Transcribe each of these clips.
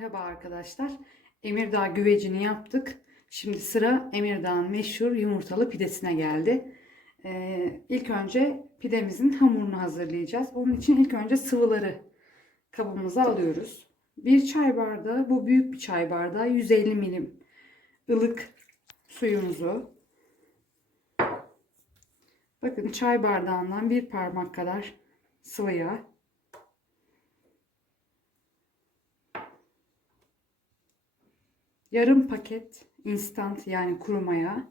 Merhaba arkadaşlar. Emirdağ güvecini yaptık. Şimdi sıra Emirdağ'ın meşhur yumurtalı pidesine geldi. Ee, ilk önce pidemizin hamurunu hazırlayacağız. Onun için ilk önce sıvıları kabımıza alıyoruz. Bir çay bardağı, bu büyük bir çay bardağı 150 milim ılık suyumuzu. Bakın çay bardağından bir parmak kadar sıvı yağ. Yarım paket instant yani kuru maya.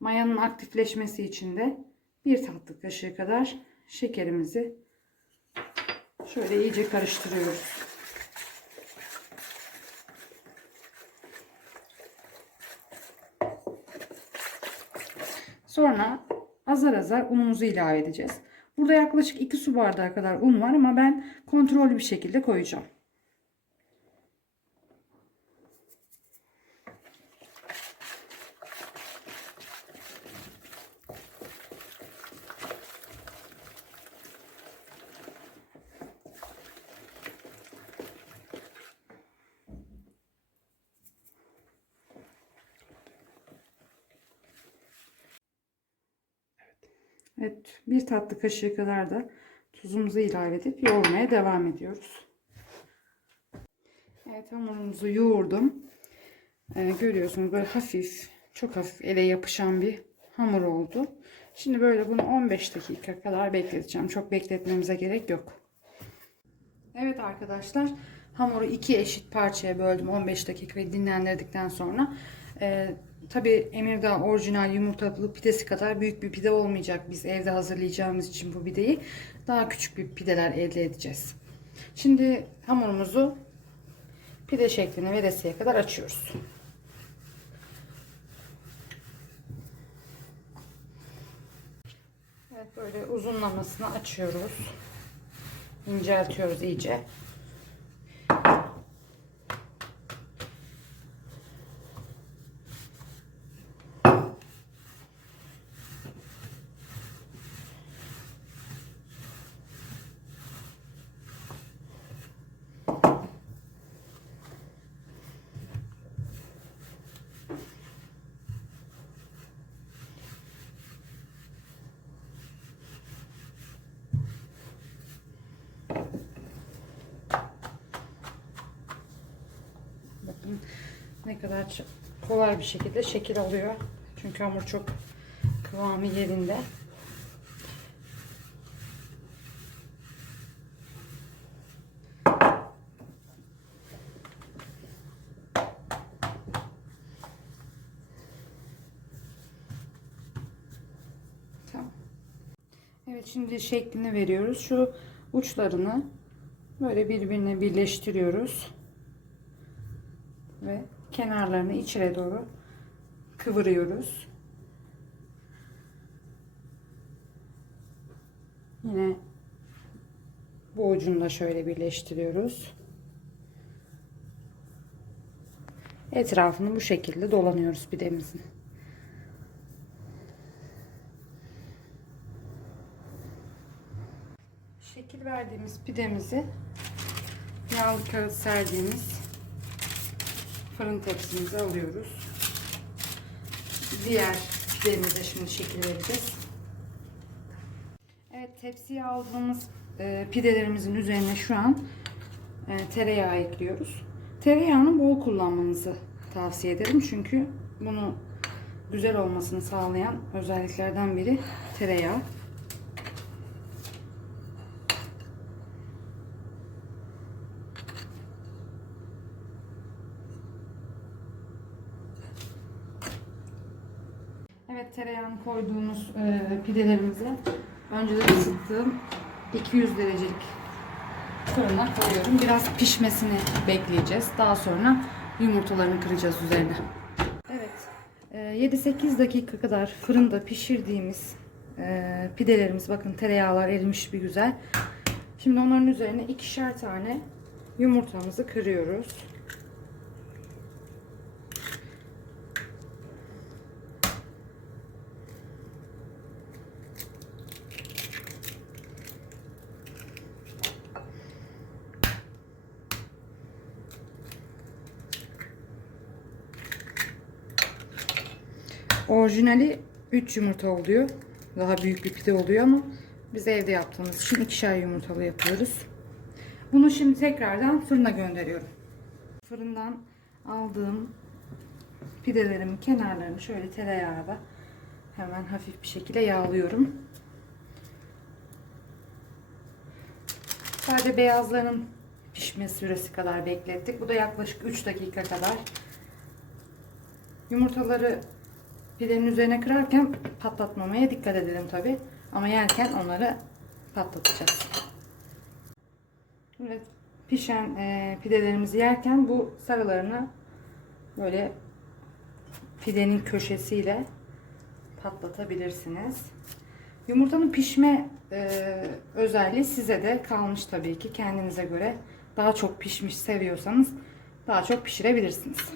Mayanın aktifleşmesi için de bir tatlı kaşığı kadar şekerimizi şöyle iyice karıştırıyoruz. Sonra azar azar unumuzu ilave edeceğiz. Burada yaklaşık 2 su bardağı kadar un var ama ben kontrollü bir şekilde koyacağım. Evet, bir tatlı kaşığı kadar da tuzumuzu ilave edip yoğurmaya devam ediyoruz. Evet, hamurumuzu yoğurdum. Ee, görüyorsunuz böyle hafif, çok hafif ele yapışan bir hamur oldu. Şimdi böyle bunu 15 dakika kadar bekleteceğim. Çok bekletmemize gerek yok. Evet arkadaşlar, hamuru iki eşit parçaya böldüm 15 dakika dinlendirdikten sonra. Ee, Tabi Emirdağ orijinal yumurtalı pidesi kadar büyük bir pide olmayacak. Biz evde hazırlayacağımız için bu pideyi daha küçük bir pideler elde edeceğiz. Şimdi hamurumuzu pide şekline veresiye kadar açıyoruz. Evet böyle uzunlamasını açıyoruz. İnceltiyoruz iyice. Ne kadar kolay bir şekilde şekil alıyor. Çünkü hamur çok kıvamı yerinde. Tamam. Evet şimdi şeklini veriyoruz. Şu uçlarını böyle birbirine birleştiriyoruz ve kenarlarını içeri doğru kıvırıyoruz. Yine bu ucunu da şöyle birleştiriyoruz. Etrafını bu şekilde dolanıyoruz pidemizin. Şekil verdiğimiz pidemizi yağlı kağıt serdiğimiz fırın tepsimize alıyoruz. Diğer pidemize şimdi şekil vereceğiz. Evet tepsiye aldığımız e, pidelerimizin üzerine şu an e, tereyağı ekliyoruz. Tereyağını bol kullanmanızı tavsiye ederim. Çünkü bunu güzel olmasını sağlayan özelliklerden biri tereyağı. Evet tereyağını koyduğumuz e, pidelerimizi önceden ısıttığım 200 derecelik fırına koyuyorum. Biraz pişmesini bekleyeceğiz. Daha sonra yumurtalarını kıracağız üzerine. Evet. E, 7-8 dakika kadar fırında pişirdiğimiz e, pidelerimiz bakın tereyağlar erimiş bir güzel. Şimdi onların üzerine ikişer tane yumurtamızı kırıyoruz. Orijinali 3 yumurta oluyor. Daha büyük bir pide oluyor ama biz evde yaptığımız için ikişer yumurtalı yapıyoruz. Bunu şimdi tekrardan fırına gönderiyorum. Fırından aldığım pidelerimin kenarlarını şöyle tereyağda hemen hafif bir şekilde yağlıyorum. Sadece beyazların pişme süresi kadar beklettik. Bu da yaklaşık 3 dakika kadar. Yumurtaları pidenin üzerine kırarken patlatmamaya dikkat edelim tabi. Ama yerken onları patlatacağız. Evet, pişen e, pidelerimizi yerken bu sarılarını böyle pidenin köşesiyle patlatabilirsiniz. Yumurtanın pişme e, özelliği size de kalmış tabii ki kendinize göre. Daha çok pişmiş seviyorsanız daha çok pişirebilirsiniz.